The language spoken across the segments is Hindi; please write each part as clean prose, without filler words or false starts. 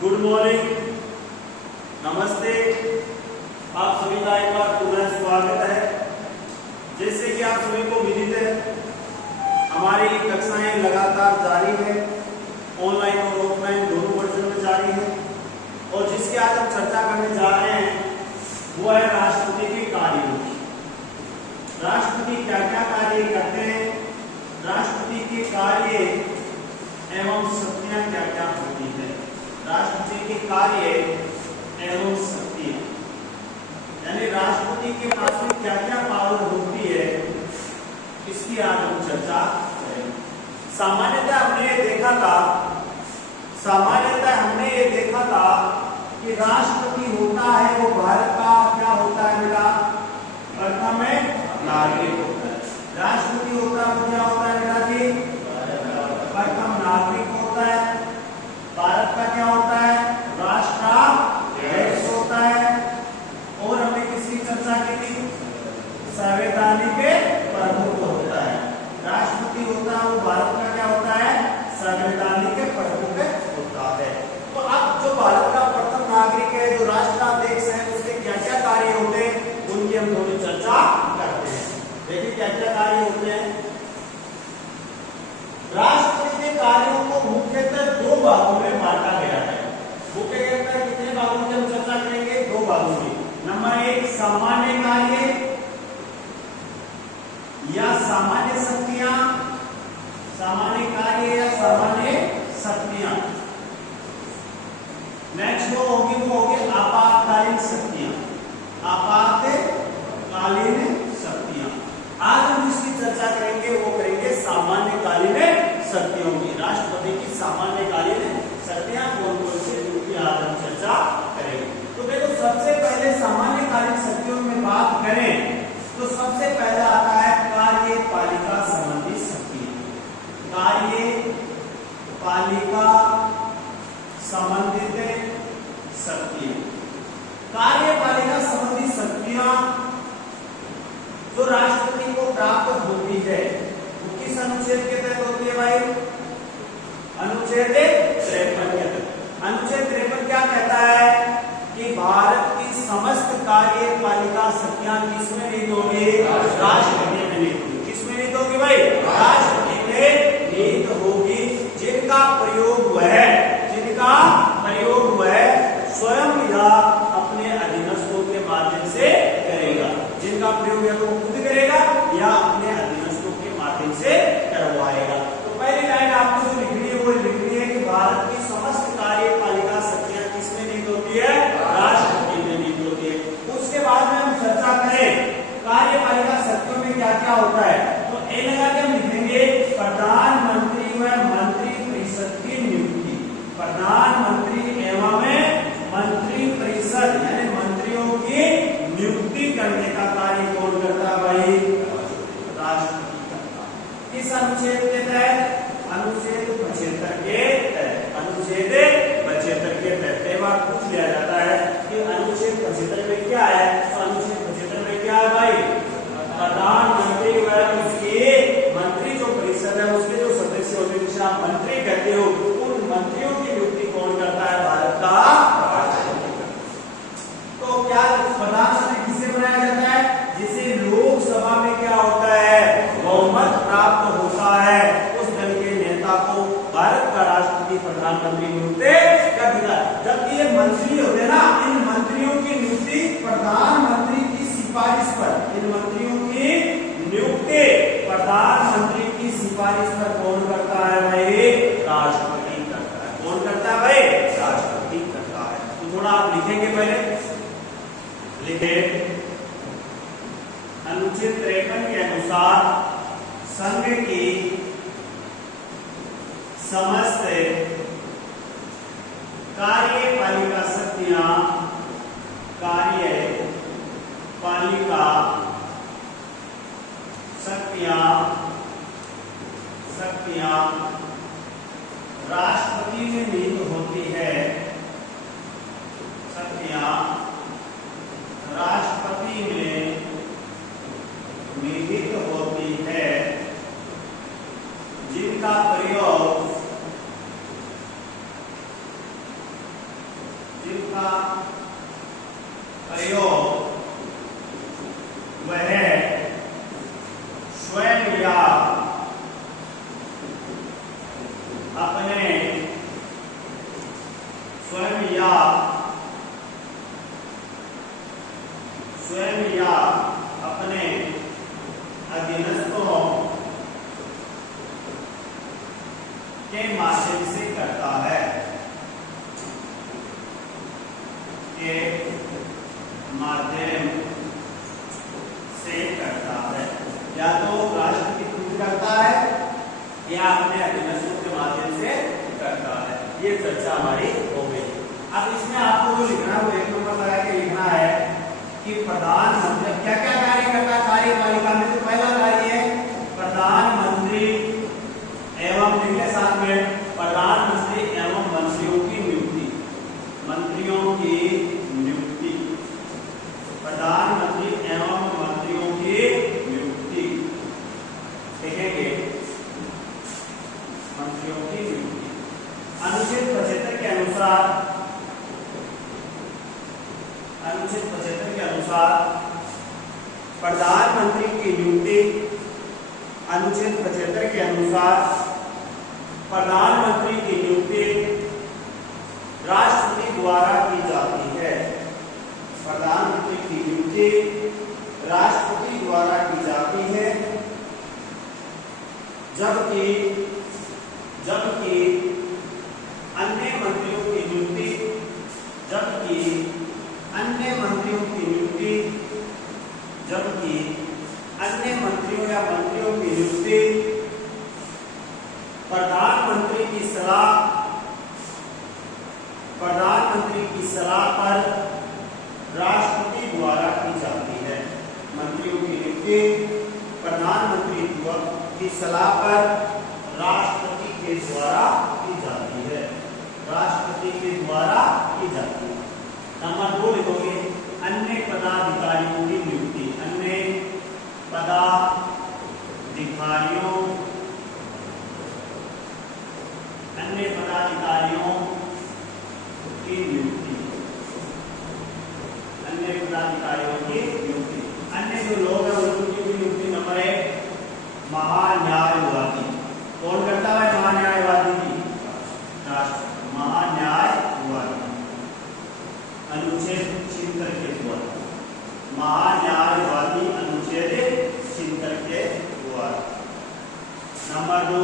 गुड मॉर्निंग, नमस्ते। आप सभी का एक बार पुनः स्वागत है। जैसे कि आप सभी को विदित है, हमारी कक्षाएं लगातार जारी है, ऑनलाइन और ऑफलाइन दोनों वर्जन में जारी है। और जिसकी आज हम चर्चा करने जा रहे हैं वो है राष्ट्रपति के कार्यों की। राष्ट्रपति क्या क्या कार्य करते हैं, राष्ट्रपति के कार्य एवं शक्तियां क्या क्या होती है, राष्ट्रपति के कार्य एवं शक्तियां, यानी राष्ट्रपति के पास में क्या क्या पावर होती है, इसकी आज हम चर्चा करेंगे। सामान्यतः हमने ये देखा था कि राष्ट्रपति होता है वो भारत का क्या होता है बेटा, प्रथम नागरिक होता है। राष्ट्रपति होता है वो क्या होता है बेटा जी, प्रथम नागरिक होता है। भारत का क्या होता है, राष्ट्राध्यक्ष होता है। और हमने किसकी चर्चा की थी, संवैधानिक प्रभुत्व होता है। राष्ट्रपति होता है वो भारत का क्या होता है, संवैधानिक प्रभुत्व होता है। तो अब जो भारत का प्रथम नागरिक है, जो राष्ट्राध्यक्ष है, उसके क्या क्या कार्य होते हैं उनकी हम थोड़ी चर्चा करते हैं। देखिए क्या क्या कार्य होते हैं। राष्ट्रपति के कार्यों को मुख्यतः दो भागों में बांटा गया है। मुख्यतः कितने भागों की हम चर्चा करेंगे, दो भागों की। नंबर एक, सामान्य कार्य या सामान्य शक्तियां, सामान्य कार्य या सामान्य शक्तियां। नेक्स्ट वो होगी आपातकालीन शक्तियां, आपातकालीन शक्तियां। आज हम जिसकी चर्चा करेंगे वो करेंगे सामान्यकालीन शक्तियों की। राष्ट्रपति की सामान्यकालीन शक्तियां कौन कौन सी, जिनकी आज हम चर्चा करेंगे। तो देखो सबसे पहले सामान्यकालीन शक्तियों में बात करें तो सबसे पहला आता है कार्यपालिका संबंधी शक्तियां। कार्यपालिका संबंधित शक्तियां, कार्यपालिका संबंधी शक्तियां जो राष्ट्रपति को प्राप्त होती है वो किस अनुच्छेद के तहत होती है भाई, अनुच्छेद 53 के तहत। अनुच्छेद 53 क्या कहता है कि भारत की समस्त कार्यपालिका शक्तियां किसमें निहित होगी, राष्ट्रपति में निहित होगी। किसमें निहित होगी भाई, राष्ट्रपति में निहित होगी। जिनका प्रयोग वह स्वयं या अपने अधीनस्थों के माध्यम से करेगा। जिनका प्रयोग है वो खुद करेगा या अपने अधीनस्थों के माध्यम से करवाएगा। तो पहली लाइन आपको जो लिखनी है वो लिखनी है कि भारत की समस्त कार्यपालिका शक्तियां किसमें निहित होती है, राष्ट्रपति में निहित होती है। उसके बाद में हम चर्चा करें कार्यपालिका शक्तियों में क्या क्या होता है। तो ए लगा के हम लिखेंगे प्रधानमंत्री व मंत्री परिषद की नियुक्ति। प्रधानमंत्री एवं मंत्री परिषद यानी मंत्रियों की नियुक्ति करने का कार्य कौन करता है भाई, राष्ट्रपति करता है। किस अनुच्छेद के तहत, अनुच्छेद 75 के तहत। अनुच्छेद 75 के तहत कई बार पूछ लिया जाता है कि अनुच्छेद 75 में क्या है। तो अनुच्छेद 75 में क्या है भाई, प्रधानमंत्री व उसके मंत्री जो परिषद है उसके जो सदस्य होते हैं जिसे आप मंत्री कहते हो, उन मंत्रियों की नियुक्ति कौन करता है, भारत का राष्ट्रपति। तो क्या प्रधानमंत्री किसे बनाया जाता है, जिसे लोकसभा में क्या होता है, बहुमत प्राप्त होता है, उस दल के नेता को भारत का राष्ट्रपति प्रधानमंत्री नियुक्त कर देता है। जबकि ये मंत्री होते हैं ना, इन मंत्रियों की नियुक्ति प्रधानमंत्री की सिफारिश पर, इन मंत्रियों की नियुक्ति प्रधानमंत्री की सिफारिश पर कौन करता है भाई, राष्ट्रपति करता है। कौन करता है भाई, राष्ट्रपति करता है। तो थोड़ा आप लिखेंगे पहले, लिखे अनुच्छेद 53 के अनुसार संघ की समस्त कार्यपालिका शक्तियां, कार्यपालिका शक्तियां राष्ट्रपति में निहित होती है। शक्तियां राष्ट्रपति में निहित होती है, जिनका प्रयोग जिनका प्रयोग वह स्वयं या अपने अधीनस्थों के माध्यम से करता है, के माध्यम से करता है। या तो राष्ट्रपति खुद करता है या अपने अधीनस्थों के माध्यम से करता है। ये चर्चा हमारी हो गई। अब इसमें आपको जो लिखना है वो एक नंबर लगा के लिखना है कि प्रधानमंत्री क्या क्या कार्य करता है कार्यपालिका में। तो पहला कार्य है प्रधानमंत्री एवं लिखने साथ में प्रधानमंत्री एवं मंत्रियों की नियुक्ति, मंत्रियों की नियुक्ति, प्रधानमंत्री एवं मंत्रियों की नियुक्ति लिखेंगे, मंत्रियों की नियुक्ति। अनुच्छेद 75 के अनुसार, अनुच्छेद 75 के अनुसार प्रधानमंत्री की नियुक्ति, अनुच्छेद 75 के अनुसार प्रधानमंत्री की नियुक्ति राष्ट्रपति द्वारा की जाती है। प्रधानमंत्री की नियुक्ति राष्ट्रपति द्वारा की जाती है, जबकि अन्य मंत्रियों की नियुक्ति, जबकि अन्य मंत्रियों की नियुक्ति, जबकि अन्य मंत्रियों या मंत्रियों की नियुक्ति प्रधानमंत्री की सलाह पर राष्ट्रपति द्वारा की जाती है। मंत्रियों की नियुक्ति प्रधानमंत्री की सलाह पर राष्ट्रपति के द्वारा की जाती है, राष्ट्रपति के द्वारा की जाती है। नंबर 2 लिखोगे अन्य पदाधिकारियों की नियुक्ति, अन्य पदाधिकारियों, अन्य पदाधिकारियों की नियुक्ति, अन्य पदाधिकारियों की नियुक्ति। अन्य जो लोग हैं उनकी भी नियुक्ति। नंबर 1 महान्यायवादी। कौन करता है महान्यायवादी की? राष्ट्रपति। महान्यायवादी अनुच्छेद 76 के द्वारा, महान्यायवादी अनुच्छेद 76 के द्वारा। नंबर 2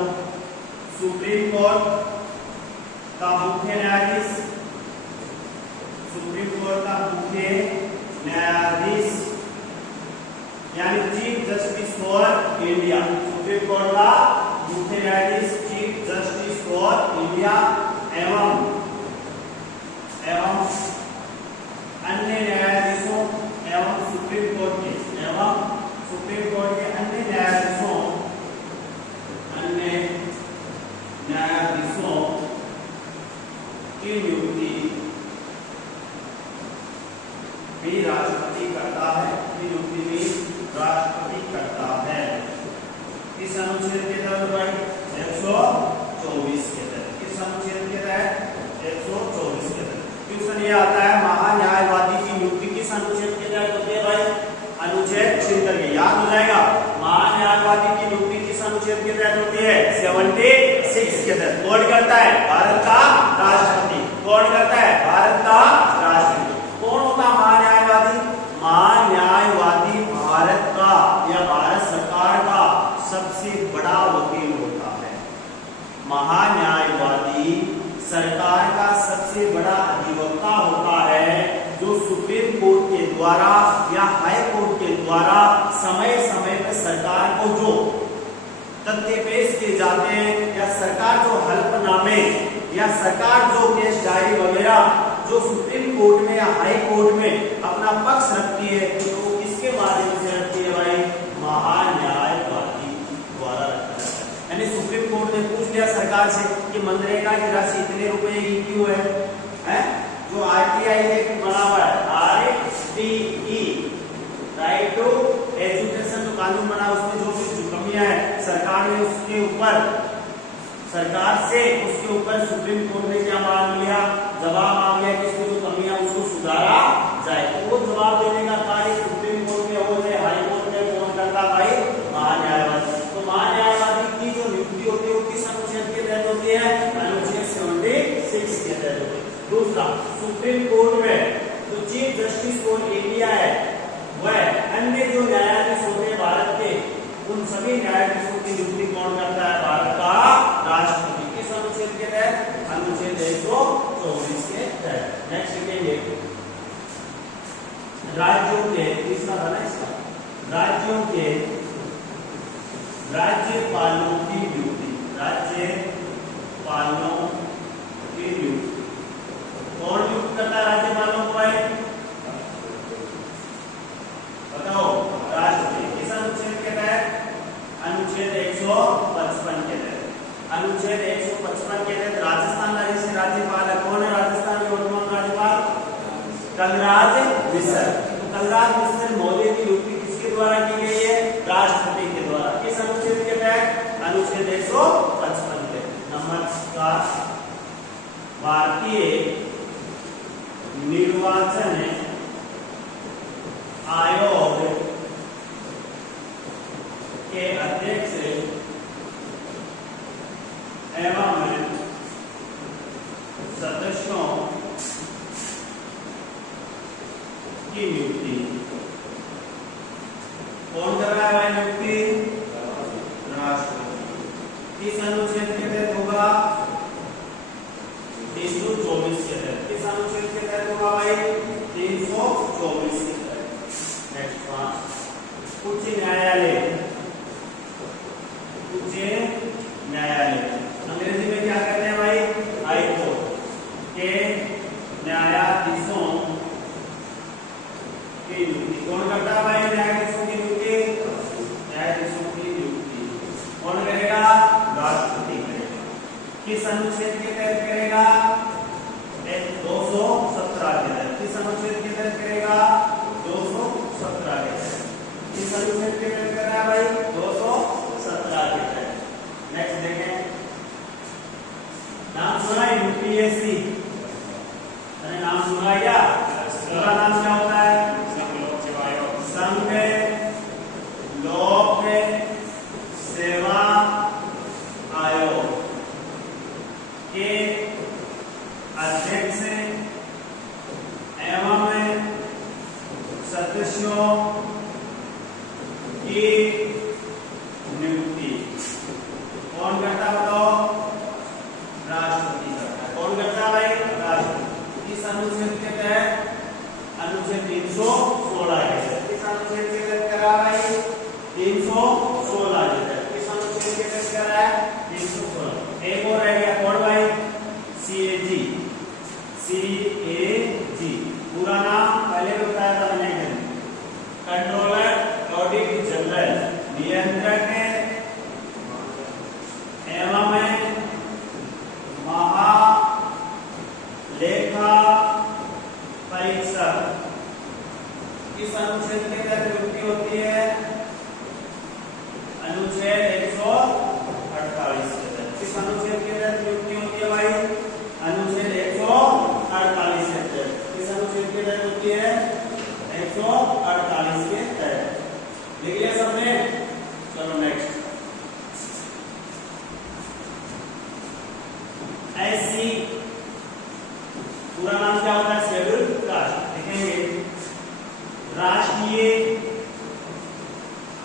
सुप्रीम कोर्ट का मुख्य न्यायाधीश, सुप्रीम कोर्ट का मुख्य न्यायाधीश यानी chief justice for India. Supreme court का मुख्य न्यायाधीश चीफ जस्टिस फॉर इंडिया एवं अन्य न्यायाधीशों एवं सुप्रीम कोर्ट के अन्य न्यायाधीशों की नियुक्ति भी राष्ट्रपति करता है, नियुक्ति भी राष्ट्रपति करता है। इस अनुच्छेद के तहत 124 के तहत, इस अनुच्छेद के तहत 124 के तहत क्वेश्चन ये आता है महान्यायवादी की नियुक्ति किस अनुच्छेद के तहत होती है भाई? अनुच्छेद 76 के। याद हो जाएगा महान्यायवादी की नियुक्ति किस अनुच्छेद के तहत होती है? 76 के तहत। कौन करता है? भारत का राष्ट्रपति। कौन करता है? भारत का राष्ट्रपति। कौन होता है महान्यायवादी? महान्यायवादी भारत का या भारत सरकार का सबसे बड़ा वकील होता है। महान्यायवादी सरकार का सबसे बड़ा अधिवक्ता होता है, जो सुप्रीम कोर्ट के द्वारा या हाई कोर्ट के द्वारा समय समय पर सरकार को जो तथ्य पेश किए जाते हैं या सरकार जो हलफनामे या सरकार जो केस डायरी वगैरह जो सुप्रीम कोर्ट में या हाई कोर्ट में अपना पक्ष रखती है, तो वो किसके माध्यम से रखती है भाई? महान्यायवादी द्वारा रखा जाता है। यानी सुप्रीम कोर्ट ने पूछ लिया सरकार से कि मनरेगा की राशि इतने रुपए की क्यों है? जो आरटीआई एक्ट बना हुआ है, RTE राइट टू एजुकेशन जो कानून बना उसमें जो कमियां है सरकार ने उसके ऊपर सरकार से उसके ऊपर सुप्रीम कोर्ट ने क्या मांग लिया? जवाब मांग लिया कि इसमें जो कमियां दूसरा, सुप्रीम कोर्ट में जो चीफ जस्टिस फॉर इंडिया है वह अन्य जो न्यायाधीश होते हैं भारत के, उन सभी न्यायाधीशों की नियुक्ति कौन करता है? भारत का राष्ट्रपति। किस अनुच्छेद के तहत? अनुच्छेद 124 के तहत। नेक्स्ट लिखेंगे राज्यों के, तीसरा था ना इसका, राज्यों के राज्यपालों की नियुक्ति। राज्यपालों की नियुक्ति कौन नियुक्त करता है? राज्यपालों को भाई बताओ। राष्ट्रपति। किस अनुच्छेद के तहत? अनुच्छेद 155 के तहत। अनुच्छेद 155 के तहत राजस्थान राज्य से राज्यपाल है। कौन है राजस्थान के वर्तमान राज्यपाल? कलराज मिश्र। तो कलराज मिश्र महोदय की नियुक्ति किसके द्वारा की गई है? राष्ट्रपति के द्वारा। किस अनुच्छेद के तहत? अनुच्छेद 155 के। नमस्कार। भारतीय निर्वाचन आयोग के अध्यक्ष एवं सदस्यों की नियुक्ति कौन कर रहा है? नियुक्ति राष्ट्रपति। किस अनुच्छेद के तहत होगा? 324 के तहत। किस अनुच्छेद के तहत होगा भाई? 324 के तहत। नेक्स्ट 5, उच्च न्यायालय। उच्च न्यायालय अंग्रेजी में क्या कहते हैं भाई? हाई कोर्ट के न्यायाधीशों की नियुक्ति कौन करता है भाई? न्यायाधीशों की नियुक्ति, न्यायाधीशों की नियुक्ति कौन करेगा? राष्ट्रपति करेगा। किस अनुच्छेद के तहत करेगा? 217 के तहत। किस अनुच्छेद के तहत करेगा? 217 के तहत। किस अनुच्छेद के तहत कर रहा है भाई? 217 के तहत। नेक्स्ट देखें, नाम सुना है यूपीएससी? अरे नाम सुना है क्या? पूरा नाम क्या होता है? संघ लोक सेवा आयोग के अध्यक्ष एवं सदस्यों की नियुक्ति कौन करता है? बताओ। राष्ट्रपति करता है। कौन करता है भाई? राष्ट्रपति। इस अनुच्छेद के तहत अनुच्छेद 316 के तहत। किस अनुच्छेद के तहत कर रहा है भाई? 316 के तहत। किस अनुच्छेद के तहत कर रहा है? 316। एक और रह गया, कौन भाई? सीएजी। सीएजी पूरा नाम पहले भी बताया था मैंने, कंट्रोलर ऑडिट जनरल, नियंत्रक एवं महालेखा परीक्षक। किस अनुच्छेद के तहत नियुक्ति होती है? अनुच्छेद 148 के तहत। किस अनुच्छेद के तहत नियुक्ति होती है भाई? अनुच्छेद 148 के तहत। किस अनुच्छेद के तहत होती है? 148 के तहत। लिख लिया सबने? चलो नेक्स्ट, एससी पूरा नाम क्या होता है? Schedule caste. लिखेंगे राष्ट्रीय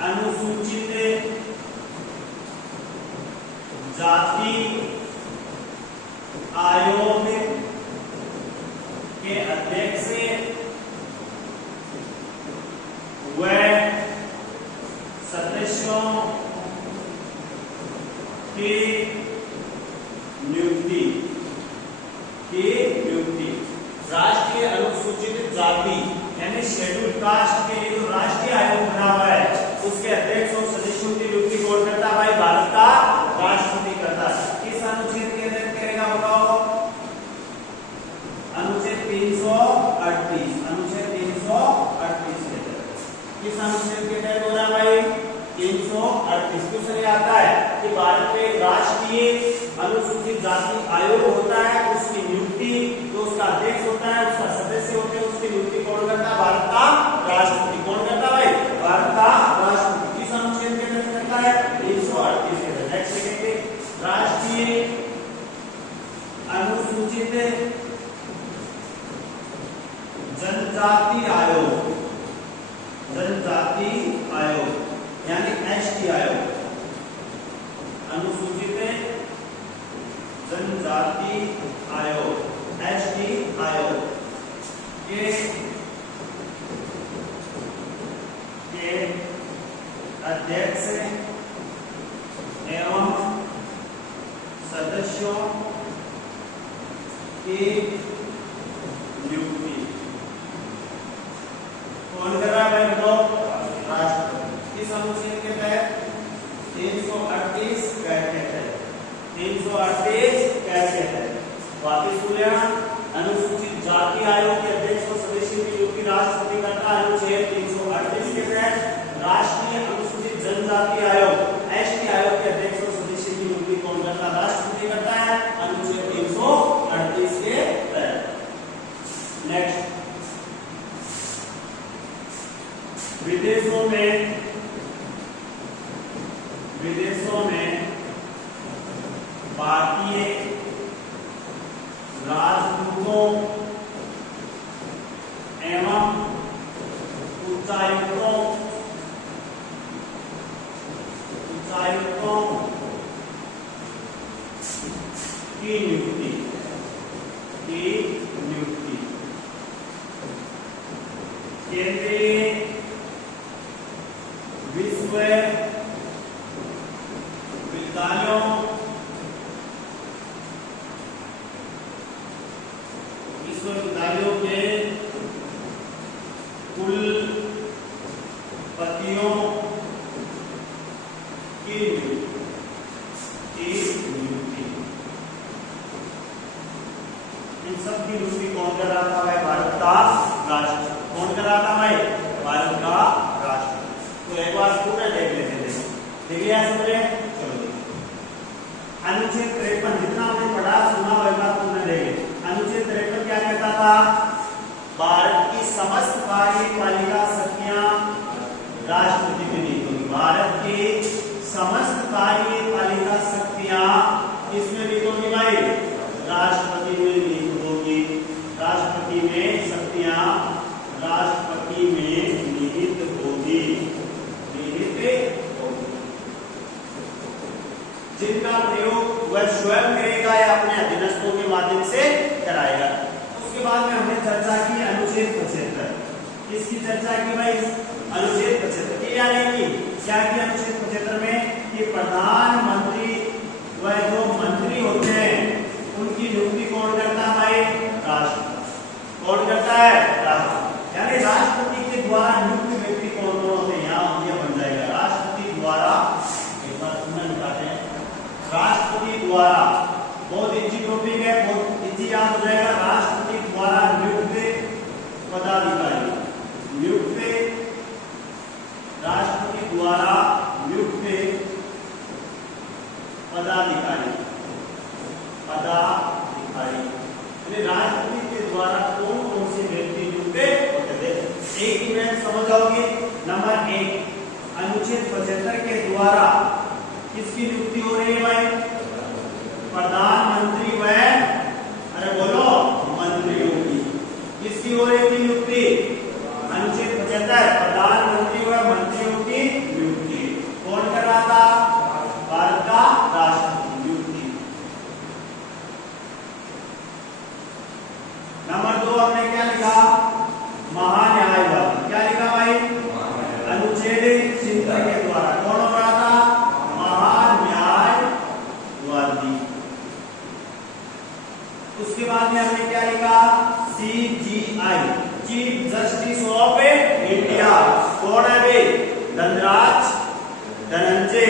अनुसूचित जाति आयोग के अध्यक्ष व सदस्यों की नियुक्ति राष्ट्रीय अनुसूचित जाति यानी शेड्यूल कास्ट के लिए जो राष्ट्रीय आयोग बना हुआ है उसके अध्यक्ष और सदस्यों की नियुक्ति कौन करता है भाई? भारत का राष्ट्रपति करता है। किस अनुच्छेद के तहत करेगा बताओ? अनुच्छेद 338। अनुच्छेद 338 के तहत। किस अनुच्छेद के तहत हो रहा है भाई? 338। क्वेश्चन ये आता है कि भारत में राष्ट्रीय अनुसूचित जाति आयोग होता है, उसकी नियुक्ति जो उसका अध्यक्ष होता है, उसका सदस्य होते हैं, उसकी नियुक्ति कौन करता है? भारत का राष्ट्रपति। कौन करता है भाई? भारत का राष्ट्रपति। किस अनुच्छेद के तहत करता है? 338 के तहत। नेक्स्ट लिखेंगे राष्ट्रीय अनुसूचित जनजाति आयोग, जनजाति आयोग यानी एसटी आयोग, अनुसूचित जनजाति आयोग एसटी आयोग के अध्यक्ष एवं सदस्यों की नियुक्ति कौन कर रहा है भाई? बताओ। राष्ट्रपति। इस अनुच्छेद के तहत 338 कैद के तहत 338 कैद के तहत वापिस बोले अनुसूचित जाति आयोग के अध्यक्ष और सदस्यों की नियुक्ति राष्ट्रपति करता है। अनुच्छेद 338 के तहत राष्ट्रीय अनुसूचित जनजाति आयोग एसटी आयोग के अध्यक्ष और सदस्य की नियुक्ति कौन करता है? राष्ट्रपति करता है। अनुच्छेद 338 के तहत। नेक्स्ट, विदेशों में भारतीय राजदूतों एवं उच्चायुक्तों की नियुक्ति केंद्रीय विश्वविद्यालयों के कुलपतियों की नियुक्ति। इन सब की नियुक्ति कौन कर रहा था भाई? भारत का राष्ट्र। कौन कर रहा था भाई? भारत का राष्ट्र। तो एक बार पूरा देख लेते हैं। देख लिया समझे? चलो अनुच्छेद 53 जितना हमने पढ़ा सुना वह बात तुमने देखे। अनुच्छेद 53 क्या कहता था? भारत की समस्त कार्यपालिका शक्तियां राष्ट्रपति में नियुक्त होगी। भारत की समस्त कार्यपालिका शक्तियां किसमें नियुक्त होगी भाई? राष्ट्रपति में नियुक्त होगी। राष्ट्रपति में शक्तियां राष्ट्रपति में निहित होगी। जिनका प्रयोग वह स्वयं करेगा या अपने अधीनस्थों के माध्यम से कराएगा। उसके बाद में हमने चर्चा की अनुच्छेद 75। इसकी चर्चा की भाई अनुच्छेद 75 की, यानी कि क्या की अनुच्छेद 75 में कि प्रधानमंत्री व जो मंत्री होते हैं उनकी नियुक्ति कौन करता है भाई? राष्ट्रपति। कौन करता है? राष्ट्रपति। यानी राष्ट्रपति के द्वारा नियुक्त व्यक्ति कौन कौन होते हैं? यहाँ ये बन जाएगा राष्ट्रपति द्वारा। एक बार सुनना निकालते हैं। राष्ट्रपति द्वारा, बहुत इजी टॉपिक है, बहुत इजी याद हो जाएगा। राष्ट्रपति द्वारा नियुक्त पदाधिकारी, राष्ट्रपति द्वारा नियुक्त पदाधिकारी राष्ट्रपति के द्वारा कौन कौन से व्यक्ति नियुक्त होते थे? एक ही में समझ जाओगे। नंबर 1, अनुच्छेद 75 के द्वारा किसकी नियुक्ति हो रही है भाई? प्रधानमंत्री व अरे बोलो मंत्रियों की। किसकी हो रही थी नियुक्ति? अनुच्छेद 75 प्रधानमंत्री व मंत्रियों की नियुक्ति कौन कर रहा था? भारत का राष्ट्रपति नियुक्ति। नंबर 2 हमने क्या लिखा? महान्यायवादी। क्या लिखा भाई? अनुच्छेद 70 के द्वारा कौन हो रहा था? उसके बाद में हमने क्या लिखा? CJI, chief justice of India. कौन है भाई? Dhanraj Dhananjay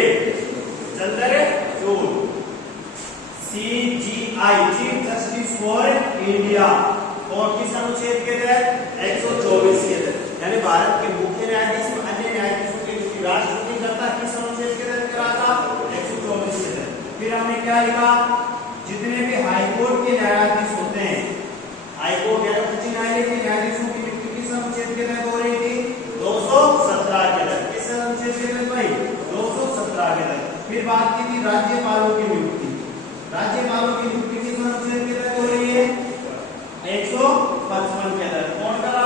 Chandrachud. CJI, chief justice for India. और किस अनुच्छेद के तहत? 124 के तहत। यानी भारत के मुख्य न्यायाधीश और अन्य न्यायाधीशों की नियुक्ति राष्ट्रपति करता है। किस अनुच्छेद के तहत करा था? 124 के तहत। फिर हमने क्या लिखा? जितने भी हाईकोर्ट के न्यायाधीश होते हैं, हाईकोर्ट या उच्च न्यायालय के न्यायाधीशों की नियुक्ति किस अनुच्छेद के तहत हो रही थी? 217 के तहत। किस अनुच्छेद के तहत भाई? 217 के तहत। फिर बात की थी राज्यपालों की नियुक्ति। राज्यपालों की नियुक्ति किस अनुच्छेद के तहत हो रही है? 155 के तहत। कौन करा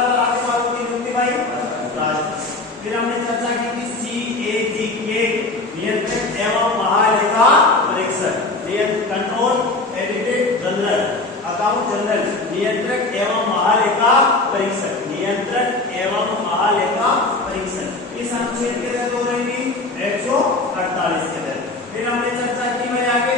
जनरल, नियंत्रक एवं महालेखा परीक्षक, नियंत्रक एवं महालेखा परीक्षक इस अनुच्छेद के तहत हो रहेंगी 148 के तहत। फिर हमने चर्चा की भाई आगे,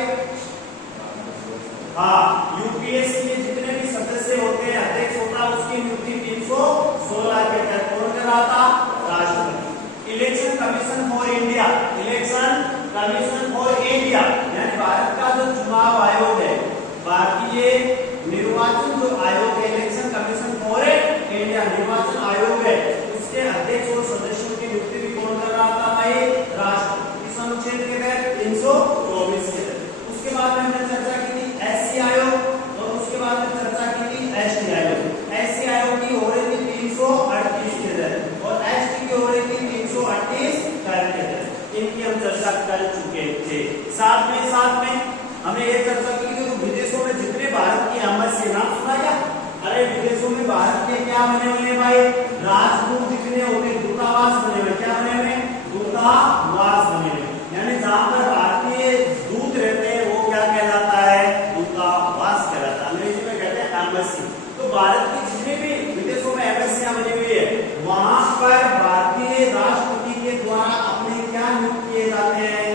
हाँ यूपीएससी के जितने भी सदस्य होते हैं, अध्यक्ष होता है, उसकी नियुक्ति 316 के तहत कौन कर रहा था? राष्ट्रपति। Election commission for India, election commission for India यानी भारत का जो चुनाव आयोग है, भारतीय निर्वाचन जो आयोग है, इलेक्शन कमीशन फॉर इंडिया निर्वाचन आयोग है, उसके अध्यक्ष और सदस्यों की नियुक्ति भी कौन कर रहा था भाई? राष्ट्रपति। इस अनुच्छेद के तहत 324 के तहत। उसके बाद में हमने चर्चा की थी एससी आयोग और उसके बाद में चर्चा की थी एसटी आयोग। एससी आयोग की हो रही थी 338 के तहत और एसटी की हो रही थी 338 के तहत। इनकी हम चर्चा कर चुके थे। साथ में हमने ये चर्चा की कि विदेशों में जितने भारत की एम्बेसी, नाम सुना क्या? अरे विदेशों में भारत के क्या बने हुए हैं भाई? राजदूत जितने होते हैं, दूतावास बने हुए। क्या बने हुए? दूतावास बने हुए। यानी जहां पर भारतीय दूत रहते हैं वो क्या कहलाता है? दूतावास कहलाता है। अंग्रेजी में कहते हैं एम्बेसी। तो भारत की जितने भी विदेशों में एम्बेसियां बनी हुई है, वहां पर भारतीय राष्ट्रपति के द्वारा अपने क्या नियुक्त किए जाते हैं?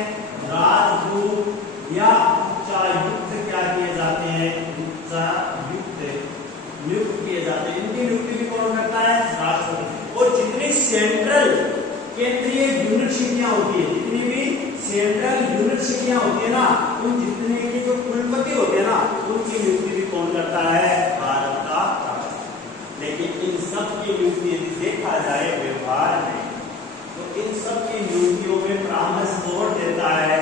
राजदूत या उच्चायुक्त क्या किए जाते हैं? उच्चायुक्त नियुक्त किए जाते हैं। इनकी नियुक्ति भी कौन करता है? राष्ट्रपति। और जितनी सेंट्रल केंद्रीय यूनिवर्सिटियां होती है, जितनी भी सेंट्रल यूनिवर्सिटियां होती है ना, उन जितने की जो कुलपति होते हैं ना, उनकी नियुक्ति भी कौन करता है? भारत का राष्ट्रपति। लेकिन इन सब की नियुक्ति यदि देखा जाए व्यवहार में, तो इन सब की नियुक्तियों में परामर्श कौन देता है?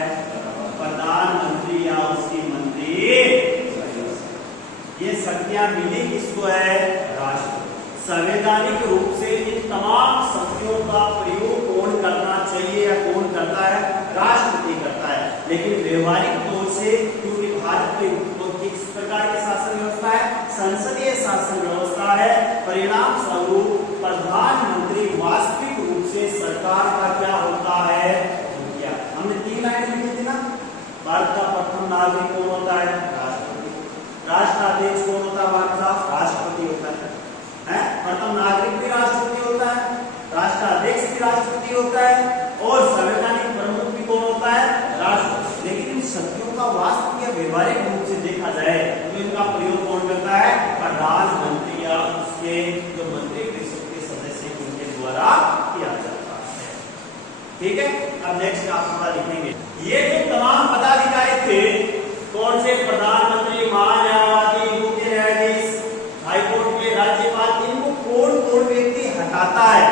प्रधानमंत्री या उसकी मंत्री। ये शक्तियां मिली किसको है? राष्ट्रपति। संवैधानिक रूप से इन तमाम शक्तियों का प्रयोग कौन करना चाहिए या कौन करता है? राष्ट्रपति करता है। लेकिन व्यवहारिक तौर से क्योंकि भारत में किस प्रकार की शासन व्यवस्था है? संसदीय शासन व्यवस्था है। परिणाम स्वरूप प्रधानमंत्री वास्तविक रूप से सरकार का क्या होता है? हमने 3 लाइन लिखी थी ना। भारत का प्रथम नागरिक कौन होता है? राष्ट्रपति। राष्ट्राध्यक्ष कौन होता है? भारत का राष्ट्रपति होता है। प्रथम नागरिक भी राष्ट्रपति होता है, राष्ट्राध्यक्ष भी राष्ट्रपति होता है और संवैधानिक प्रमुख भी कौन होता है? राष्ट्रपति। लेकिन इन शक्तियों का वास्तविक या व्यवहारिक रूप से देखा जाए तो इनका प्रयोग कौन करता है? प्रधानमंत्री या उसके जो मंत्री परिषद के सदस्य उनके द्वारा किया जाता है। ठीक है, अब नेक्स्ट आप पता लिखेंगे। ये जो तमाम पदाधिकारी थे, कौन से? प्रधानमंत्री, महान्यायवादी, मुख्य न्यायाधीश, हाईकोर्ट के राज्यपाल, इनको कौन व्यक्ति हटाता है,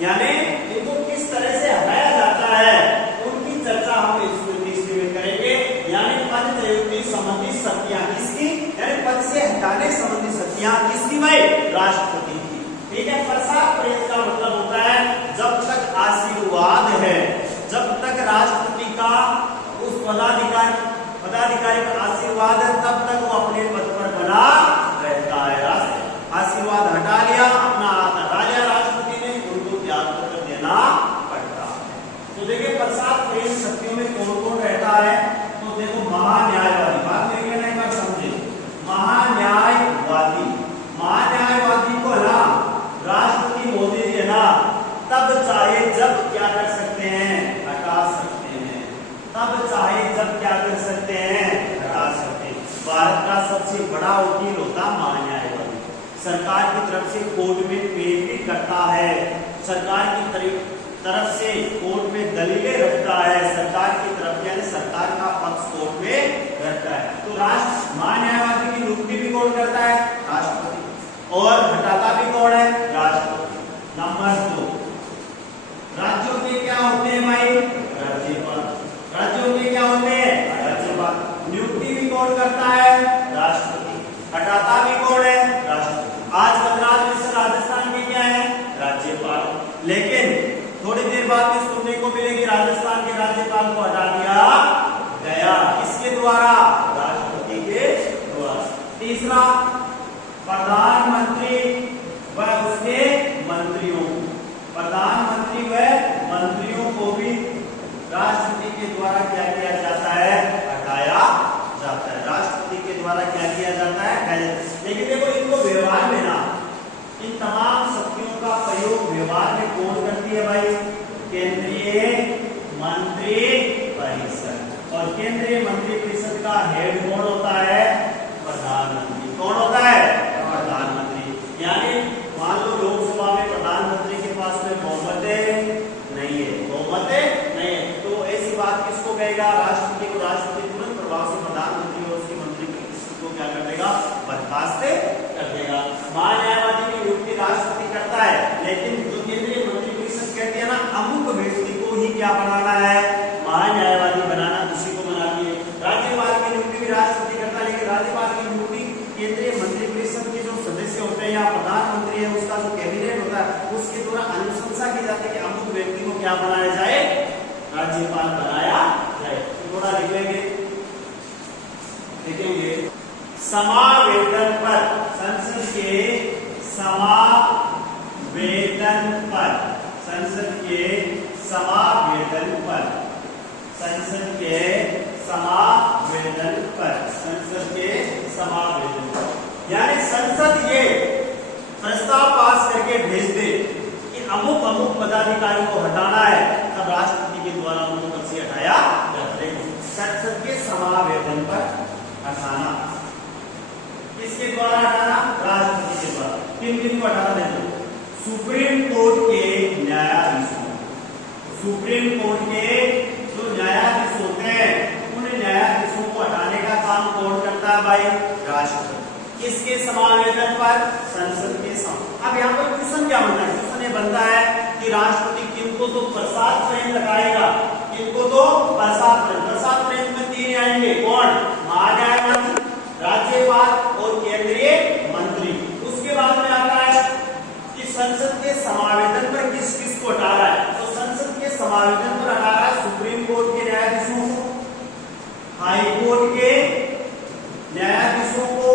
यानी इनको किस तरह से हटाया जाता है, उनकी चर्चा हम इसमें करेंगे। यानी पद नियुक्ति संबंधी शक्तियां किसकी? यानी पद से हटाने संबंधी शक्तियां किसकी भाई? राष्ट्रपति की। ठीक है। प्रसाद प्रेस का मतलब होता है जब तक आशीर्वाद है, जब तक राष्ट्रपति का उस पदाधिकारी का आशीर्वाद है, तब तक वो अपने पद पर बना रहता है। आशीर्वाद हटा लिया, अपना हाथ हटा लिया राष्ट्रपति ने, उनको त्याग पत्र देना पड़ता है। तो देखिए प्रसाद प्रेस शक्तियों में कौन कौन रहता है? तो देखो महान्यायवादी, बात मेरी कहना एक बार समझे। महान्यायवादी को ना राष्ट्रपति मोदी जी है ना, तब चाहे जब क्या कर सकते हैं? हटा सकते हैं। तब चाहे जब क्या कर सकते हैं? हटा सकते हैं। भारत का सबसे बड़ा वकील होता है महान्यायवादी। सरकार की तरफ से कोर्ट में पेश भी करता है, सरकार की तरफ से कोर्ट में दलीलें रखता है, सरकार की तरफ यानी सरकार का पक्ष कोर्ट में रखता है। तो महान्यायवादी की नियुक्ति भी कौन करता है? राष्ट्रपति। और हटाता भी कौन है? राष्ट्रपति। नंबर 2, राज्यों के क्या होते हैं भाई? राज्यपाल। राज्यों के क्या होते हैं? राज्यपाल। नियुक्ति भी कौन करता है? राष्ट्रपति। हटाता भी कौन है? राष्ट्रपति। आज कलराज मिश्र राजस्थान के क्या है? राज्यपाल। लेकिन थोड़ी देर बाद में सुनने को मिलेगी राजस्थान के राज्यपाल को हटा दिया गया। किसके द्वारा? राष्ट्रपति के द्वारा। तीसरा, प्रधानमंत्री व उसके मंत्रियों, प्रधानमंत्री व मंत्रियों को भी राष्ट्रपति के द्वारा क्या किया जाता है? हटाया जाता है। राष्ट्रपति के द्वारा द्वारा क्या किया जाता है, लेकिन देखो इनको व्यवहार में ना, इन तमाम शक्तियों का प्रयोग व्यवहार में कौन करती है भाई, केंद्रीय मंत्री परिषद। और केंद्रीय मंत्री परिषद का हेड कौन होता है, प्रधानमंत्री। कौन होता है, प्रधानमंत्री। यानी मान लो लोकसभा में प्रधानमंत्री के पास में बहुमत नहीं है, बहुमत नहीं है, तो ऐसी बात किसको कहेगा, राष्ट्रपति को। राष्ट्रपति तुरंत प्रभाव से प्रधानमंत्री और उसकी मंत्री को क्या कर देगा, बर्खास्त कर देगा। महान्यायवादी की नियुक्ति राष्ट्रपति करता है, लेकिन जो केंद्रीय मंत्री परिषद कहती है ना, अमुक व्यक्ति को ही क्या बनाना है, महान्यायवादी बनाना, उसी को बनाती है। राज्यपाल की नियुक्ति भी राष्ट्रपति करता है, लेकिन राज्यपाल की नियुक्ति केंद्रीय मंत्री परिषद के जो सदस्य होते हैं या प्रधानमंत्री है उसका जो कैबिनेट होता है उसके द्वारा अनुशंसा की जाती है कि अमुक व्यक्ति को क्या बनाया जाए, राज्यपाल बनाया जाए। तो थोड़ा लिखेंगे, देखेंगे समावेदन पर, संसद के समावेदन पर, संसद के समावेदन पर, संसद के समावेदन पर, संसद के समावेदन पर, यानी संसद ये प्रस्ताव पास करके भेज दे कि अमुक अमुक पदाधिकारी को हटाना है, तब राष्ट्रपति के द्वारा उनको पद से हटाया जाता है। संसद के समावेदन पर हटाना, किसके द्वारा हटाना, राष्ट्रपति के द्वारा। किन किन को हटाना है, सुप्रीम कोर्ट के न्यायाधीशों, सुप्रीम कोर्ट के जो न्यायाधीश होते हैं उन न्यायाधीशों को हटाने का काम कौन करता है भाई, राष्ट्रपति। किसके समावेदन पर, संसद के सम। अब यहाँ पर क्वेश्चन क्या बनता है, क्वेश्चन ये बनता है कि राष्ट्रपति किनको तो प्रसाद प्रेम लगाएगा, किनको तो प्रसाद प्रेम। प्रसाद प्रेम में तीन आएंगे, कौन, महान्यायवादी, राज्यपाल और केंद्रीय मंत्री। उसके बाद में आता है कि संसद के समावेदन पर किस किस को हटा रहा है, तो संसद के समावेदन पर हटा रहा है सुप्रीम कोर्ट के न्यायाधीशों को, हाई कोर्ट के न्यायाधीशों को,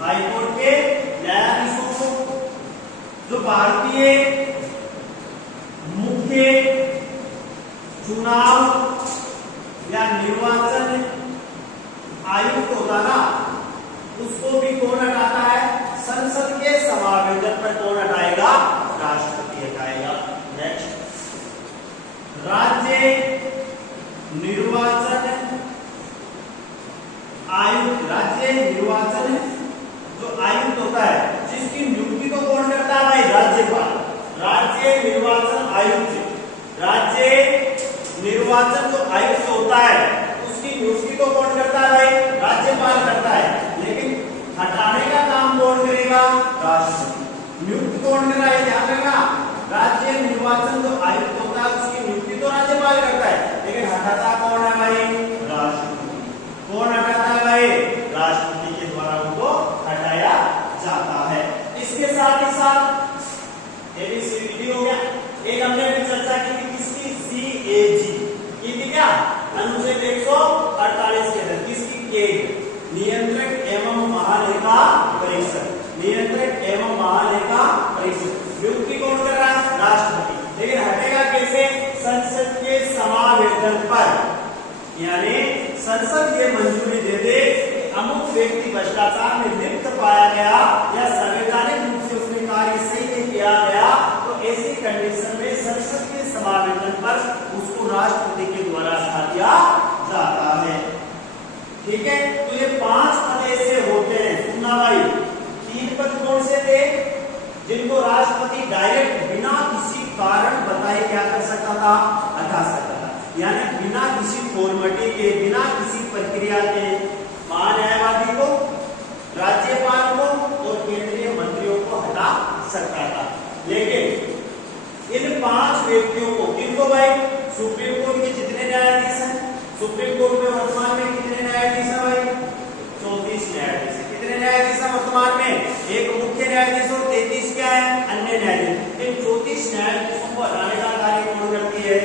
हाई कोर्ट के न्यायाधीशों को, जो भारतीय मुख्य चुनाव या निर्वाचन आयुक्त होता ना, उसको भी कौन हटाता है, संसद के समावेदन पर कौन हटाएगा, राष्ट्रपति हटाएगा। नेक्स्ट, राज्य निर्वाचन आयुक्त, राज्य निर्वाचन जो आयुक्त होता है जिसकी नियुक्ति को कौन करता है भाई, राज्यपाल। राज्य निर्वाचन आयुक्त, राज्य निर्वाचन जो आयुक्त होता है उसकी नियुक्ति को कौन करता है भाई, राज्यपाल करता है, लेकिन हटाने का काम कौन करेगा, राष्ट्रपति। नियुक्त कौन कर रहा है, ध्यान रखना, राज्य निर्वाचन जो आयुक्त होता है उसकी नियुक्ति तो राज्यपाल करता है, लेकिन हटाता कौन है भाई, राष्ट्रपति। कौन हटाता है भाई, राष्ट्रपति के द्वारा उनको हटाया जाता है। इसके साथ ही साथ एबीसीडी हो गया। एक हमने भी चर्चा की थी किसकी, सीएजी की थी क्या, अनुच्छेद 148 के तहत, किसकी, के नियंत्रक एवं महालेखा परिषद, नियंत्रक एवं महालेखा परिषद। नियुक्ति कौन कर रहा है, राष्ट्रपति, लेकिन हटेगा कैसे, संसद के समावेदन पर। यानी संसद ये मंजूरी दे दे कि अमुक व्यक्ति भ्रष्टाचार में लिप्त पाया गया या संवैधानिक रूप से उसने कार्य सही नहीं किया गया, तो ऐसी कंडीशन में संसद के समावेदन पर उसको राष्ट्रपति के द्वारा हटा दिया जाता है। ठीक है, तो ये 5 पद ऐसे होते हैं, सुनना भाई। 3 पद कौन से थे, जिनको राष्ट्रपति डायरेक्ट बिना किसी कारण बताए क्या कर सकता था, हटा सकता था। यानी बिना किसी फॉर्मेलिटी के, बिना किसी प्रक्रिया के महान्यायवादी को, राज्यपाल को और केंद्रीय मंत्रियों को हटा सकता था। लेकिन इन 5 व्यक्तियों को, किनको भाई, सुप्रीम कोर्ट के जितने न्यायाधीश हैं, सुप्रीम कोर्ट में वर्तमान में कितने न्यायाधीश हैं भाई, 34 न्यायाधीश। कितने न्यायाधीश हैं वर्तमान में, एक मुख्य न्यायाधीश और 33 क्या है, अन्य न्यायाधीश। इन 34 न्यायाधीशों को हटाने का कार्य कौन करती है,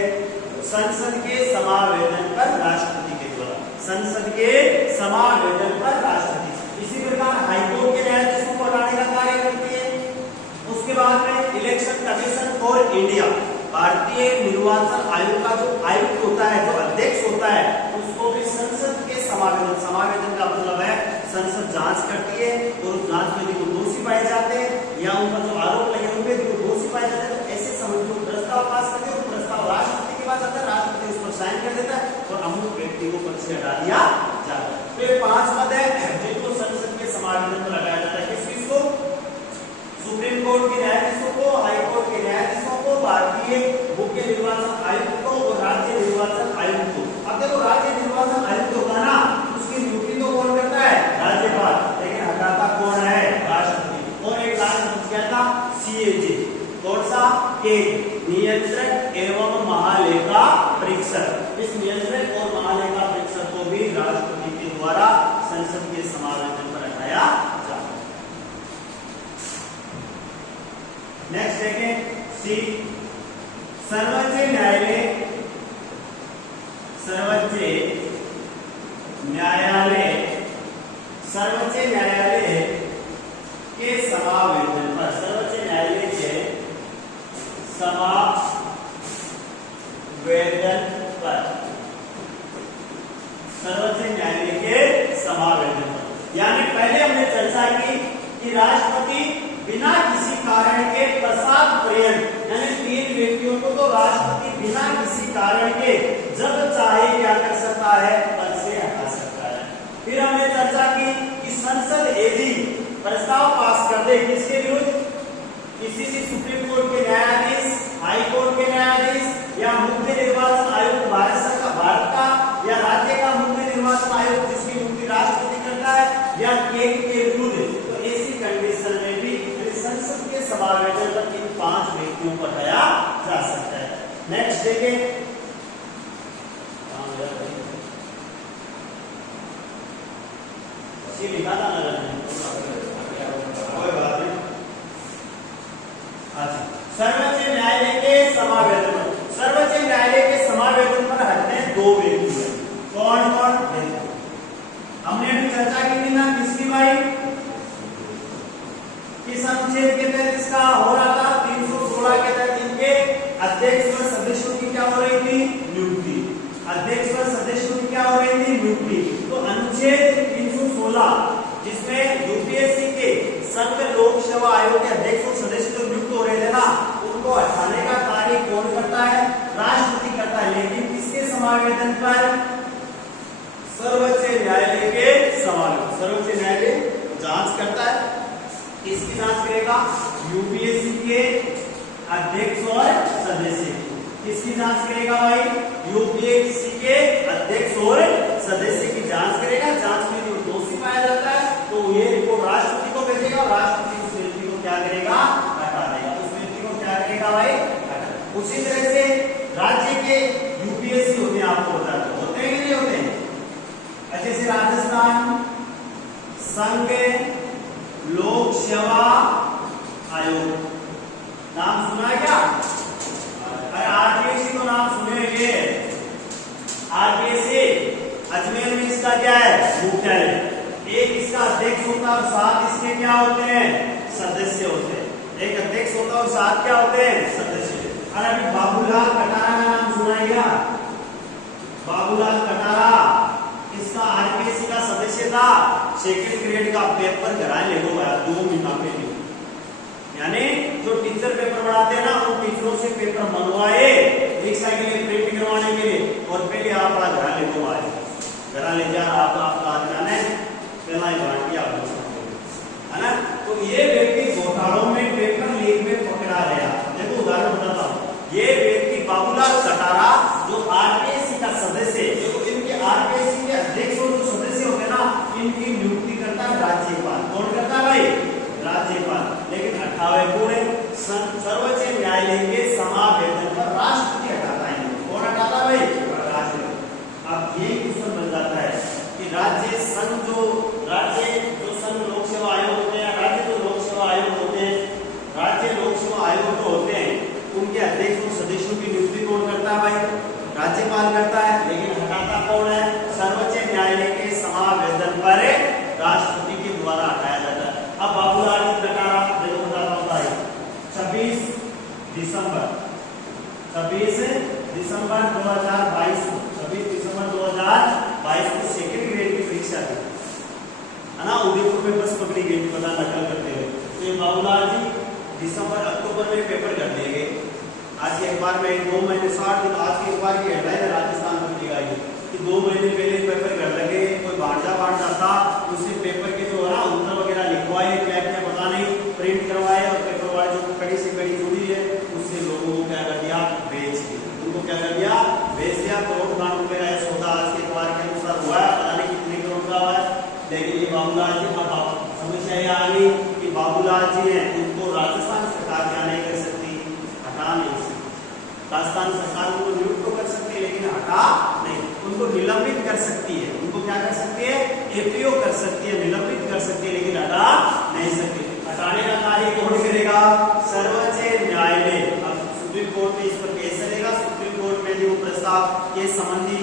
संसद के समावेदन पर राष्ट्रपति के द्वारा, संसद के समावेदन पर राष्ट्रपति। इसी प्रकार हाईकोर्ट के न्यायाधीशों को हटाने का कार्य करती है। उसके बाद में इलेक्शन कमीशन फॉर इंडिया, भारतीय निर्वाचन आयोग का जो आयुक्त होता है, जो अध्यक्ष होता है, उसको भी संसद के समावेदन, समावेदन का मतलब है जांच करती है और उस जांच में जो दोषी पाए जाते हैं या उनका जो आरोप लगे उनपे जो दोषी पाए जाते हैं, तो ऐसे समय जो प्रस्ताव पास करते हैं, प्रस्ताव राष्ट्रपति के पास जाता है, राष्ट्रपति उस पर साइन कर देता है और अमुक व्यक्ति को पद से हटा दिया जाता है। तो ये 5 पद है जिनको संसद के समावेदन पर लगाया जाता है। किसको? सुप्रीम कोर्ट के न्यायाधीशों को, हाई कोर्ट के न्यायाधीशों को, भारतीय मुख्य निर्वाचन आयुक्त को और राज्य निर्वाचन आयुक्त को। अब देखो राज्य निर्वाचन आयुक्त होगा ना, उसकी नियुक्ति तो कौन करता है? राज्यपाल, लेकिन हटाता कौन है? राष्ट्रपति। और एक राष्ट्रपति क्या था? सीएजे, कौन सा? के नियंत्रक एवं महालेखा परीक्षक। इस नियंत्रक और महालेखा परीक्षक को भी राष्ट्रपति के द्वारा संसद के समावेदन पर हटाया जाता है। नेक्स्ट देखें सी, सर्वोच्च न्यायालय के समावेदन पर, सर्वोच्च न्यायालय के समावेदन पर, सर्वोच्च न्यायालय के समावेदन पर, यानी पहले हमने चर्चा की कि राष्ट्रपति बिना किसी कारण के प्रसाद पर्यंत, यानी 3 व्यक्तियों को तो राष्ट्रपति बिना किसी कारण के जब चाहे क्या कर सकता है? पद से हटा सकता है। फिर हमने चर्चा की कि संसद यदि प्रस्ताव पास कर दे किसके विरुद्ध? किसी भी सुप्रीम कोर्ट के न्यायाधीश, हाई कोर्ट के न्यायाधीश या मुख्य निर्वाचन आयुक्त भारत सरकार, भारत का या राज्य का मुख्य निर्वाचन आयुक्त जिसकी नियुक्ति राष्ट्रपति करता है, या केंद्र के विरुद्ध, तो ऐसी कंडीशन में भी संसद के समावेदन पर इन 5 व्यक्तियों को हटाया जा सकता है। नेक्स्ट देखें, लिखा था ना, कोई बात नहीं। अच्छा, सर्वोच्च न्यायालय के समावेदन पर, सर्वोच्च न्यायालय के समावेदन पर हटने 2 व्यक्ति हैं। कौन कौन? हमने अभी चर्चा की थी ना, किसकी भाई? किस अनुच्छेद के तहत इसका हो रहा था? 316 के तहत इनके अध्यक्ष व सदस्यों की क्या हो रही थी? नियुक्ति। अध्यक्ष व सदस्यों की क्या हो रही थी? नियुक्ति। तो अनुच्छेद 316 जिसमें यूपीएससी के संघ लोक सेवा आयोग के अध्यक्ष और सदस्य जो नियुक्त हो रहे थे ना, उनको हटाने का कार्य कौन करता है? राष्ट्रपति करता है। लेकिन किसके समावेदन पर? सर्वोच्च न्यायालय के समावेदन। सर्वोच्च न्यायालय जांच करता है। किसकी जांच करेगा? यूपीएससी के अध्यक्ष और सदस्य। किसकी जांच करेगा भाई? यूपीएससी के अध्यक्ष और सदस्य की जांच करेगा। जांच में जो दोषी पाया जाता है तो ये रिपोर्ट राष्ट्रपति को भेजेगा और राष्ट्रपति उस व्यक्ति को क्या करेगा? हटा देगा। उस व्यक्ति को क्या करेगा भाई? हटा। उसी तरह से राज्य के यूपीएससी होते हैं, आपको बता दो, होते हैं कि नहीं होते हैं? अच्छे से राजस्थान संघ लोक सेवा आयोग, नाम सुना है क्या? अरे आरपीएससी तो नाम सुनेंगे। आरपीएससी अजमेर में इसका क्या है? मुख्यालय। एक इसका अध्यक्ष होता है और 7 इसके क्या होते हैं? सदस्य होते हैं। एक अध्यक्ष होता है और 7 क्या होते हैं? सदस्य। अरे अभी बाबूलाल कटारा का नाम सुना है क्या? बाबूलाल कटारा इसका आरपीएससी का सदस्य था। सेकंड ग्रेड का पेपर कराए ले 2 महीना पहले, यानी जो टीचर पेपर पढ़ाते हैं ना, उन टीचरों से पेपर मंगवाए परीक्षा के लिए, प्रिंट करवाने के लिए, और पहले आप पढ़ा घरा ले दो आए, घरा ले जा आपका आदमी है पहला ही बांट दिया है ना। तो ये व्यक्ति घोटालों में पेपर लीक में पकड़ा गया। देखो उदाहरण बताता हूँ, ये व्यक्ति बाबूलाल कटारा जो आरपीएससी का सदस्य है, देखो इनके आरपीएससी के अध्यक्ष और जो सदस्य होते हैं ना, इनकी नियुक्ति करता है राज्यपाल। कौन करता है भाई? राज्यपाल। लेकिन 28 कौन है? सर्वोच्च न्यायालय के समावेदन पर राष्ट्रपति हटाता है। कौन हटाता है भाई? राष्ट्रपति। अब ये क्वेश्चन बन जाता है कि राज्य जो संघ लोक सेवा आयोग होते हैं, राज्य जो लोक सेवा आयोग होते हैं, राज्य लोक सेवा आयोग जो होते हैं, उनके अध्यक्ष और सदस्यों की नियुक्ति कौन करता है भाई? राज्यपाल करता है। लेकिन हटाता कौन है? सर्वोच्च न्यायालय के समावेदन पर राष्ट्रपति के द्वारा हटाया जाता है। अब बाबूलाल कटारा देखो बताता हूं भाई, 26 दिसंबर 2022 26 दिसंबर 2022 को सेकंड ग्रेड की परीक्षा थी, है ना, उदयपुर मेरे पेपर कर दिए गए। आज के अखबार में 2 महीने 60 दिन, आज के अखबार की हेडलाइन है राजस्थान पत्रिका की कि 2 महीने पहले पेपर कर लगे, कोई बांटा था, उससे पेपर के जो है ना उत्तर वगैरह लिखवाए, क्या क्या पता नहीं, प्रिंट करवाए और पेपर वाले जो कड़ी से कड़ी जुड़ी है उससे लोगों को क्या कर दिया, बेच दिया। उनको क्या कर दिया, बेच दिया। करोड़ का रुपए का सौदा आज के अखबार के अनुसार हुआ है, पता नहीं कितने करोड़ का हुआ है। लेकिन ये बाबूलाल जी का समस्या ये आ गई कि बाबूलाल जी हैं, उनको राजस्थान सरकार क्या नहीं कर सकती, हटा नहीं सकती। राजस्थान सरकार उनको नियुक्त तो कर सकती है लेकिन हटा नहीं, उनको निलंबित कर सकती है। उनको क्या कर सकती है, एपीओ कर सकती है, निलंबित कर सकती है लेकिन हटा नहीं सकती। हटाने का कार्य कौन करेगा, सर्वोच्च न्यायालय। अब सुप्रीम कोर्ट में इस पर केस चलेगा। सुप्रीम कोर्ट में जो प्रस्ताव के संबंधी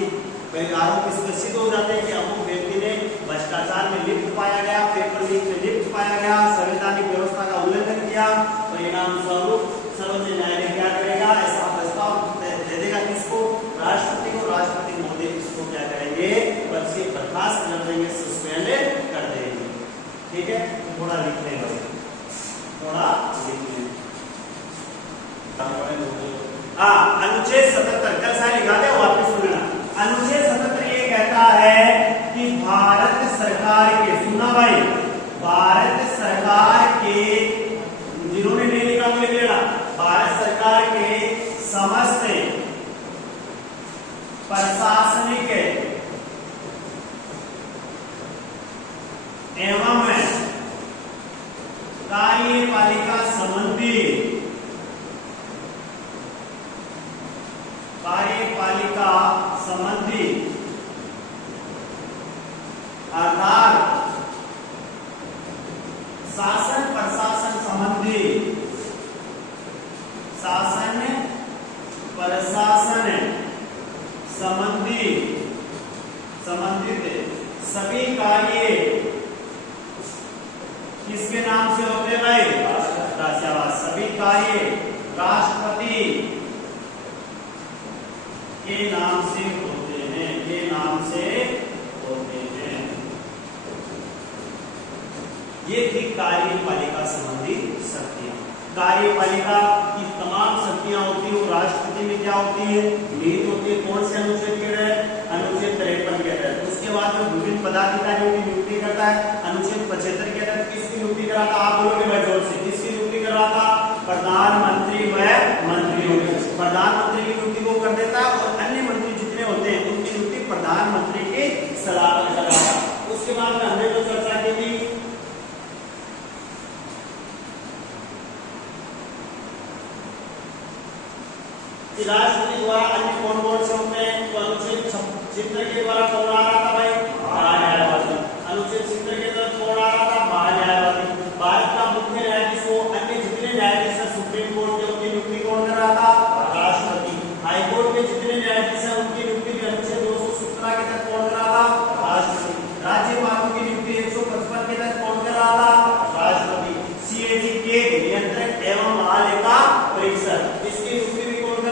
आरोप स्पष्ट हो जाते हैं कि अमुक व्यक्ति ने भ्रष्टाचार में लिप्त पाया गया, पेपर लीक में लिप्त पाया गया, संवैधानिक व्यवस्था का उल्लंघन किया, परिणाम स्वरूप सर्वोच्च न्यायालय क्या करेगा, ऐसा प्रस्ताव दे देगा किसको, राष्ट्रपति को। राष्ट्रपति महोदय इसको क्या करेंगे, पद से बर्खास्त कर देंगे, सस्पेंड कर देंगे। ठीक है, थोड़ा लिख लें, थोड़ा लिख लें। अनुच्छेद 77 कल सारे लिखा दे, वापस सुनना। अनुच्छेद 77 ये कहता है कि भारत सरकार के, सुनना भाई, भारत सरकार के, जिन्होंने नहीं लिखा वो लिख लेना, भारत सरकार के समस्त प्रशासनिक एवं कार्यपालिका संबंधी आधार शासन प्रशासन संबंधी संबंधित सभी कार्य किसके नाम से होते हैं भाई, राष्ट्रपति। सभी कार्य राष्ट्रपति के नाम से होते हैं, के नाम से होते हैं। ये थी कार्यपालिका संबंधी शक्तियां। कार्यपालिका की तमाम शक्तियां होती है वो राष्ट्रपति में क्या होती है, निहित होती है। कौन से अनुच्छेद के तहत, अनुच्छेद 53 के तहत। उसके बाद में विभिन्न पदाधिकारियों की नियुक्ति करता है। अनुच्छेद 75 के तहत किसकी नियुक्ति करा था, आप बोलोगे भाई जोर से, किसकी नियुक्ति करा था, प्रधानमंत्री व मंत्रियों की। प्रधानमंत्री की नियुक्ति वो कर देता है और अन्य मंत्री जितने होते हैं उनकी नियुक्ति प्रधानमंत्री की सलाह पर करता है। उसके बाद में हमने जो चर्चा की थी, राष्ट्रपति द्वारा अन्य कौन कौन से होते हैं, तो अनुच्छेद 76 के द्वारा कौन आ रहा था भाई, महान्यायवादी। अनुच्छेद 76 के तहत कौन आ रहा था, महान्यायवादी। भारत का मुख्य न्यायाधीश वो अन्य जितने न्यायाधीश है सुप्रीम कोर्ट के, उनकी नियुक्ति कौन कर रहा था, राष्ट्रपति। हाई कोर्ट के जितने न्यायाधीश है उनकी नियुक्ति भी अनुच्छेद 217 के तहत कौन कर रहा था, राष्ट्रपति। राज्यपालों की नियुक्ति 155 के तहत कौन कर रहा था, राष्ट्रपति। सीएजी के नियंत्रक एवं महालेखा परीक्षक, इसकी नियुक्ति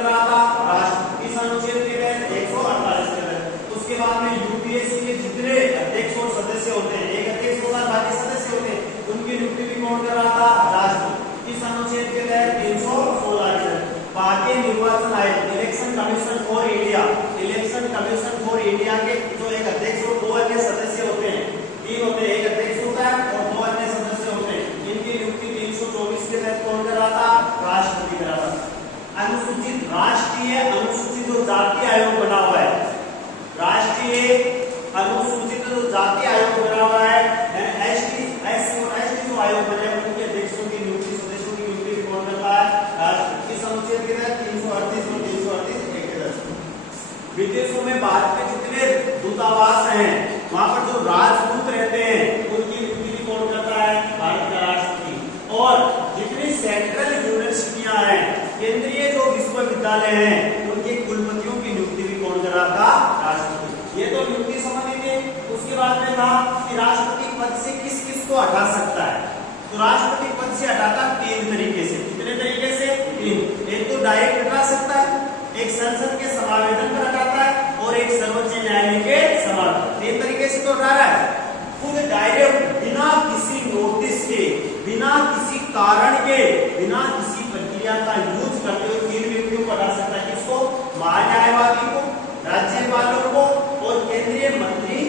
रहा था राष्ट्रपति। इस अनुच्छेद के तहत 148 के तहत। उसके बाद में यूपीएससी के जितने अध्यक्ष और सदस्य होते हैं, एक अध्यक्ष होता है, बाकी सदस्य होते हैं, उनकी नियुक्ति भी कौन कर रहा था, राष्ट्रपति। इस अनुच्छेद के तहत 316 के तहत। भारतीय निर्वाचन आयोग, election commission for India, election commission for India के जो एक अध्यक्ष और 2 अन्य सदस्य होते हैं, 3 होते हैं, एक अध्यक्ष होता है और 2 अन्य सदस्य होते हैं, इनकी नियुक्ति 324 के तहत कौन कर रहा था, राष्ट्रपति कर रहा था। अनुसूचित राष्ट्रीय अनुसूचित जो जाति आयोग बना हुआ है, राष्ट्रीय अनुसूचित जो जाति आयोग बना हुआ है, एसटी और एसटी जो आयोग बने हैं उनके अध्यक्षों की नियुक्ति, सदस्यों की नियुक्ति कौन करता है, राष्ट्रपति। इस अनुच्छेद के तहत 338 और 338 एक के तहत। विदेशों में भारत के जितने दूतावास हैं वहां पर जो राजदूत रहते हैं उनकी नियुक्ति भी कौन करता है, भारत का राष्ट्रपति। और जितनी सेंट्रल यूनिवर्सिटियां हैं, केंद्रीय जो विश्वविद्यालय हैं, उनके कुलपतियों की नियुक्ति भी कौन कर रहा था, राष्ट्रपति। ये तो नियुक्ति संबंधी थे। उसके बाद में था कि राष्ट्रपति पद से किस किस को हटा सकता है, तो राष्ट्रपति पद से हटाता 3 तरीके से। कितने तरीके से, 3। एक तो डायरेक्ट हटा सकता है, एक संसद के समावेदन पर हटाता है और एक सर्वोच्च न्यायालय के समावेदन। 3 तरीके से तो हटा रहा है। खुद डायरेक्ट बिना किसी नोटिस के, बिना किसी कारण के, बिना किसी प्रक्रिया प्रक्रिया का यूज करते हुए 3 व्यक्तियों को हटा सकता है। किसको? महान्यायवादी को, राज्यपालों को और केंद्रीय मंत्री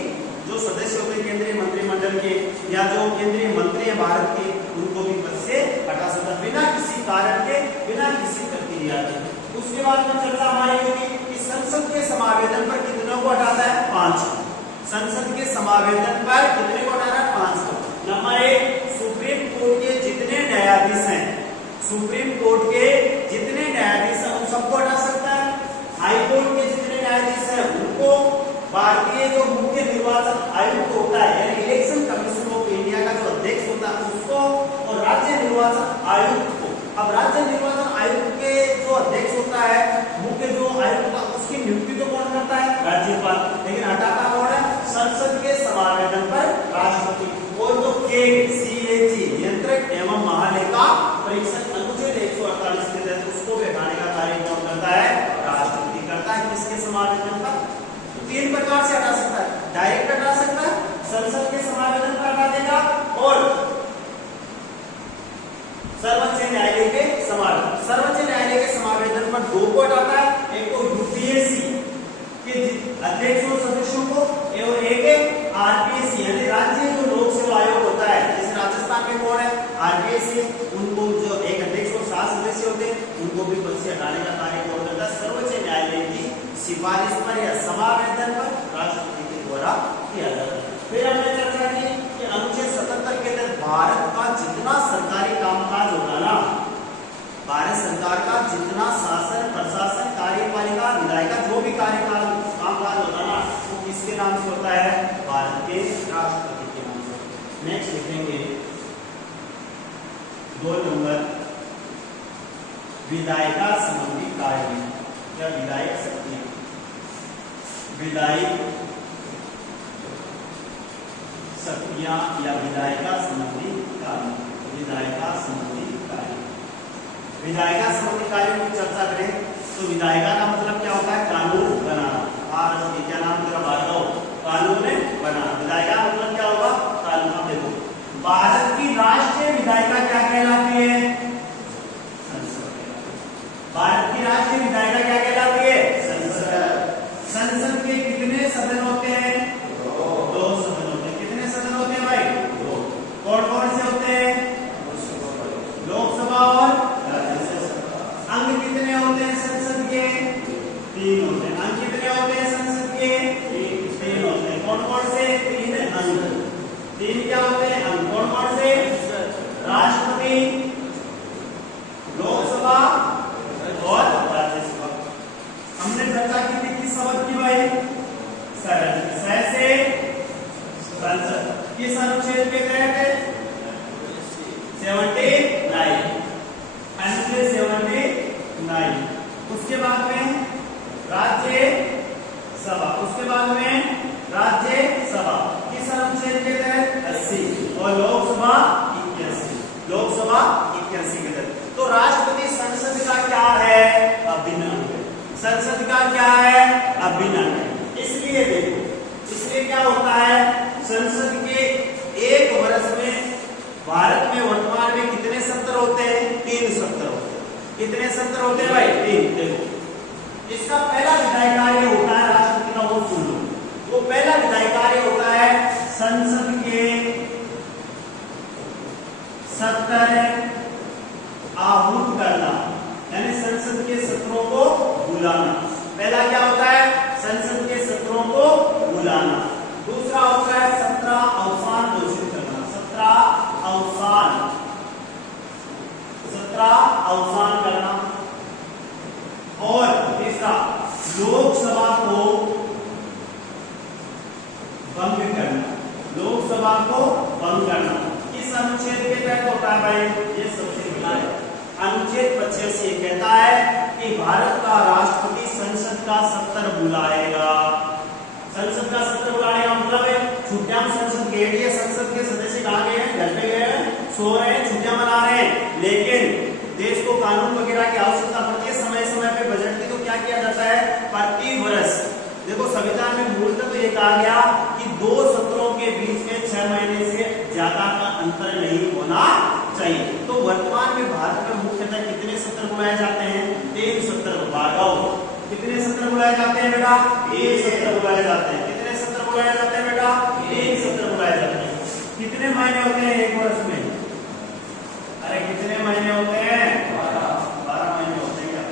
जो सदस्य होते हैं केंद्रीय मंत्रिमंडल के या जो केंद्रीय मंत्री है भारत के, उनको भी पद से हटा सकता है बिना किसी कारण के, बिना किसी प्रक्रिया के। उसके बाद में चर्चा हमारी होगी कि संसद के समावेदन पर कितनों को हटाता है? 5। संसद के समावेदन पर कितने को हटाना है? 5 को। नंबर 1, सुप्रीम कोर्ट के जितने न्यायाधीश हैं, सुप्रीम कोर्ट के जितने न्यायाधीश हैं उन सबको हटा सकता है। हाई कोर्ट के जितने न्यायाधीश हैं उनको, भारतीय जो मुख्य निर्वाचन आयुक्त होता है यानी इलेक्शन कमीशन ऑफ इंडिया का जो अध्यक्ष होता है उसको, और राज्य निर्वाचन आयुक्त को। अब राज्य निर्वाचन आयुक्त के जो अध्यक्ष होता है, मुख्य जो आयुक्त होता है, उसकी नियुक्ति तो कौन करता है? राज्यपाल। लेकिन हटाता कौन है? संसद के समावेदन पर राष्ट्रपति। और जो CAG नियंत्रक एवं महालेखा परीक्षक अनुच्छेद 148 के तहत उसको भी हटाने का कार्य कौन करता है? राष्ट्रपति करता है। किसके समावेदन पर? 3 प्रकार से हटा सकता है। डायरेक्ट हटा सकता है, संसद के समावेदन पर हटा देगा, और सर्वोच्च न्यायालय के समावेदन। सर्वोच्च न्यायालय के समावेदन पर 2 को हटाता है, एक तो UPSC के अध्यक्ष और सदस्यों को, और एक RPSC यानी राज्य जो लोक सेवा आयोग होता है, जैसे राजस्थान में कौन है? RPSC, उनको जो एक अध्यक्ष और 7 सदस्य होते हैं उनको भी पद से हटाने का कार्य कौन करता है? सर्वोच्च न्यायालय की सिफारिश पर या समावेदन पर राष्ट्रपति के द्वारा किया जाता है। फिर हमने चर्चा की कि अनुच्छेद 77 के तहत भारत का जितना सरकारी कामकाज होगा ना, भारत सरकार का जितना शासन, प्रशासन, कार्यपालिका, विधायिका जो भी कार्यकाल कामकाज होता ना, वो किसके नाम से होता है? भारत के राष्ट्रपति के नाम से। नेक्स्ट लिखेंगे 2 नंबर, विधायिका संबंधी कार्य या विधायक शक्ति, विधायक शक्तियां या विधायिका संबंधी कार्य, विधायिका संबंधी कार्य। विधायिका संबंधी कार्यों की चर्चा करें तो विधायिका का मतलब क्या होता है? कानून बनाना। क्या नाम तेरा? भार्गव। कानून बनाना। विधायिका मतलब क्या होगा? कानून। देखो, भारत की राष्ट्रीय विधायिका क्या कहलाती है? संसद। भारत की राष्ट्रीय विधायिका क्या कहलाती है? संसद। संसद के कितने सदन होते हैं? 2 सदन होते हैं। कितने सदन होते हैं भाई? 2। कौन कौन से होते हैं? लोकसभा और राज्यसभा। अंग कितने होते हैं संसद के? 3 होते हैं। अंग कितने होते हैं संसद के? 3 होते हैं। कौन कौन से? 3 अंग। 3 क्या होते हैं? अंग। कौन कौन से? राष्ट्रपति, लोकसभा और राज्यसभा। हमने चर्चा की थी किस शब्द की भाई? सरल। स से संसद। किस अनुच्छेद के तहत? 79। अनुच्छेद 79। उसके बाद में राज्यसभा। उसके बाद में राज्यसभा किस अनुच्छेद के तहत? 80। और लोकसभा 81। लोकसभा 81 के तहत। तो राष्ट्रपति संसद का क्या है? अभिन्न अंग। संसद का क्या है? अभिन्न अंग। इसलिए देखो, इसलिए क्या होता है? संसद के 1 वर्ष में भारत में वर्तमान में कितने सत्र होते हैं? 3 सत्र होते हैं। कितने सत्र होते हैं भाई? 3। देखो, इसका पहला विधायी कार्य होता है राष्ट्रपति का, वो सुन लो। वो पहला विधायी कार्य होता है संसद के सत्र आहूत करना, यानी संसद के सत्रों को बुलाना। पहला क्या होता है? संसद के सत्रों को बुलाना। दूसरा होता है सत्र अवसान घोषित करना। सत्र अवसान करना। और तीसरा लोकसभा को भंग करना। लोकसभा को भंग करना किस अनुच्छेद के तहत होता है भाई? ये सबसे बड़ा है। अनुच्छेद 85 कहता है कि भारत का राष्ट्रपति संसद का सत्र बुलाएगा। संसद का सत्र बुलाने का मतलब है छुट्टियां संसद गई है, संसद के सदस्य कहाँ गए हैं? घर पे गए हैं, सो रहे हैं, छुट्टियां मना रहे हैं। लेकिन देश को कानून वगैरह की आवश्यकता पड़ती है, समय समय पे बजट की, तो क्या किया जाता है? प्रति वर्ष देखो संविधान में मूलतः तो ये कहा गया कि 2 सत्रों के बीच में 6 महीने से ज्यादा का अंतर नहीं होना चाहिए। तो वर्तमान में भारत में मुख्यतः कितने सत्र बुलाए जाते हैं? 3 सत्र। भार्गव, कितने सत्र बुलाए जाते हैं बेटा? 3 सत्र बुलाए जाते हैं। कितने सत्र बुलाए जाते हैं बेटा? 3 सत्र बुलाए जाते हैं। कितने महीने होते हैं एक वर्ष में? अरे कितने महीने होते हैं? 12 महीने होते हैं क्या?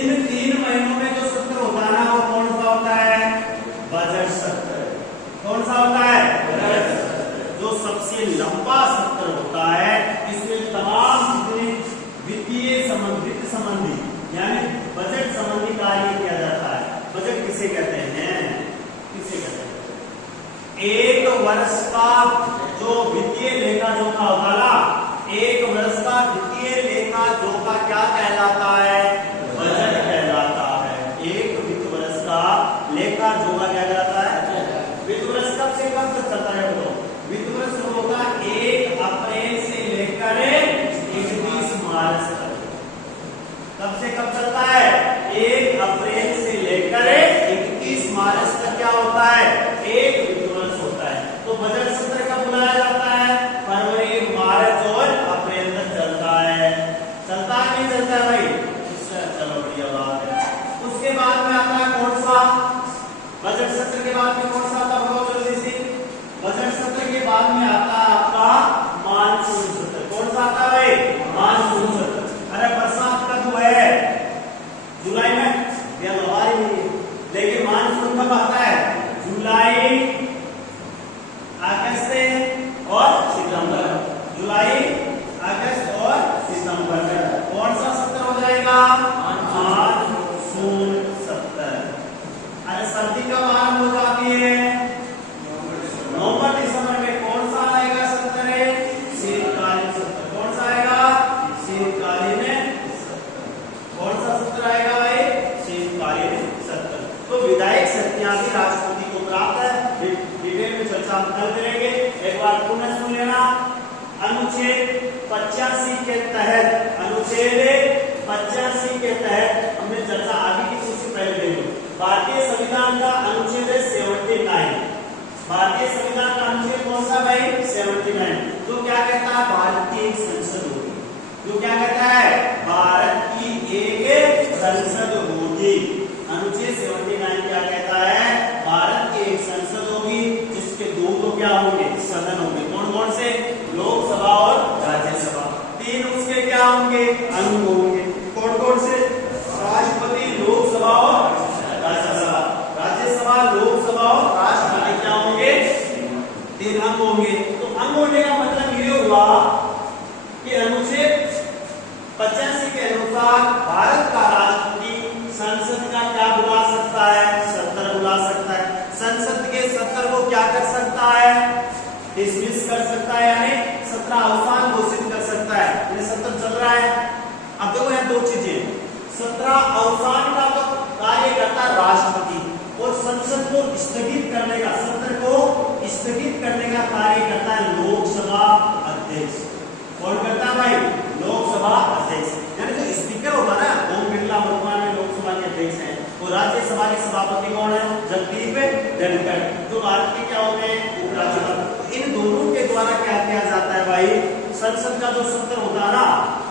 इन 3 महीनों में जो सत्र होता है ना, वो कौन सा होता है? बजट सत्र। कौन सा होता है? बजट सत्र। जो सबसे लंबा सत्र होता है, इसमें तमाम जितने वित्तीय संबंधी यानी बजट संबंधी कार्य किया जाता है। बजट किसे कहते हैं? किसे कहते हैं? एक वर्ष का जो वित्तीय लेखा जोखा होता है ना, एक वर्ष का वित्तीय लेखा जोखा क्या कहलाता है? बजट कहलाता है। एक वित्त वर्ष का लेखा जोखा क्या कहलाता है? वित्त वर्ष कब से कब तक चलता है? वित्त वर्ष होगा 1 अप्रैल से लेकर 31 मार्च तक। कब से कब चलता है? 1 अप्रैल से लेकर 31 मार्च तक क्या होता है? एक वित्त वर्ष होता है। तो बजट सत्र कब बुलाया जाता है? फरवरी, मार्च और अप्रैल तक चलता है। चलता है नहीं चलता है भाई? चलो बढ़िया बात है। उसके बाद में आता है कौन सा? बजट सत्र के बाद में कौन सा आता है? जल्दी से। बजट सत्र के बाद में आता है आपका मानसून सत्र। कौन सा आता है भाई? मानसून सत्र। अरे बरसात कब है? जुलाई में या हमारी नहीं, लेकिन मानसून कब आता है? जुलाई, अगस्त और सितंबर। जुलाई, अगस्त और सितंबर में कौन सा सत्र हो जाएगा? मानसून सत्र। अरे सर्दी कब आरंभ हो जाती है? नवंबर दिसंबर में। कौन सा आएगा सत्र? शीतकालीन सत्र। कौन सा आएगा? शीतकालीन सत्र। कौन सा सत्र आएगा भाई? शीतकालीन सत्र। तो विधायक शक्तियां भी राष्ट्रपति को प्राप्त है। डिटेल में चर्चा हम कल करेंगे। एक बार पुनः सुन लेना। अनुच्छेद 85 के तहत, अनुच्छेद 85 के तहत हमने चर्चा आगे की कुछ पहले देखो। भारतीय संविधान का अनुच्छेद 79। भारतीय संविधान का अनुच्छेद कौन सा भाई? 79। तो क्या कहता है? भारत की एक संसद होगी। जो क्या कहता है? भारत की एक संसद होगी। अनुच्छेद 79 क्या कहता है? भारत की एक संसद होगी जिसके 2 तो क्या होंगे? सदन होंगे। कौन कौन से? लोकसभा और राज्यसभा। 3 उसके क्या होंगे? अंग होंगे। कौन कौन से? राष्ट्रपति, लोकसभा और राज्यसभा। राज्यसभा, लोकसभा और राष्ट्रपति क्या होंगे? 3 अंग होंगे। तो अंग होने का मतलब ये हुआ कि अनुच्छेद 85 के अनुसार भारत का राष्ट्रपति संसद का क्या बुला सकता है? सत्र बुला सकता है। संसद के सत्र को क्या कर सकता है? डिसमिस कर सकता है, यानी सत्र अवसान घोषित कर सकता है। ये सत्र चल रहा है। अब देखो यहाँ 2 चीजें। सत्र अवसान का तो कार्य करता है राष्ट्रपति, और संसद को स्थगित करने का, सत्र को स्थगित करने का कार्य करता है लोकसभा अध्यक्ष। कौन करता है भाई? लोकसभा अध्यक्ष। यानी जो स्पीकर होगा ना, ओम बिरला वर्तमान में लोकसभा के अध्यक्ष हैं, और राज्यसभा के सभापति कौन है? जगदीप धनखड़, जो भारत के क्या होते हैं? उपराष्ट्रपति। इन दोनों के द्वारा क्या किया जाता है भाई? संसद का जो सत्र होता है ना,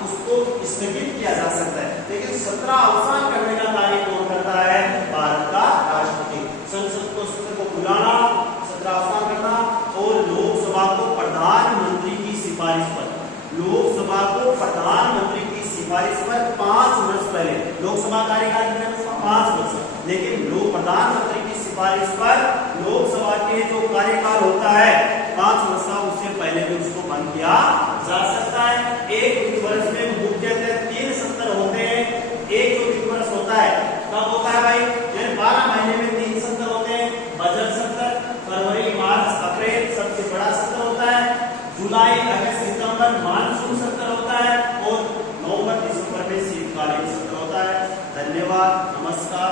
उसको स्थगित किया जा सकता है, लेकिन सत्र अवसान करने का कार्य कौन करता है? भारत का राष्ट्रपति। संसद को सत्र को बुलाना, सत्र अवसान करना, और लोकसभा को प्रधानमंत्री की सिफारिश पर, लोकसभा को प्रधानमंत्री की सिफारिश पर 5 वर्ष पहले, लोकसभा कार्यकाल 5 वर्ष, लेकिन लोक प्रधानमंत्री की सिफारिश पर लोकसभा के जो कार्यकाल होता है 5 वर्ष का, उससे पहले भी उसको बंद किया जा सकता है। एक वित्त वर्ष में मुख्यतः 3 सत्र होते हैं। एक जो वित्त वर्ष होता है कब होता है भाई? यानी 12 महीने में 3 सत्र होते हैं। बजट सत्र फरवरी, मार्च, अप्रैल सबसे बड़ा सत्र होता है। जुलाई, अगस्त, सितंबर मानसून सत्र होता है, और नवंबर, दिसंबर में शीतकालीन सत्र होता है। धन्यवाद, नमस्कार।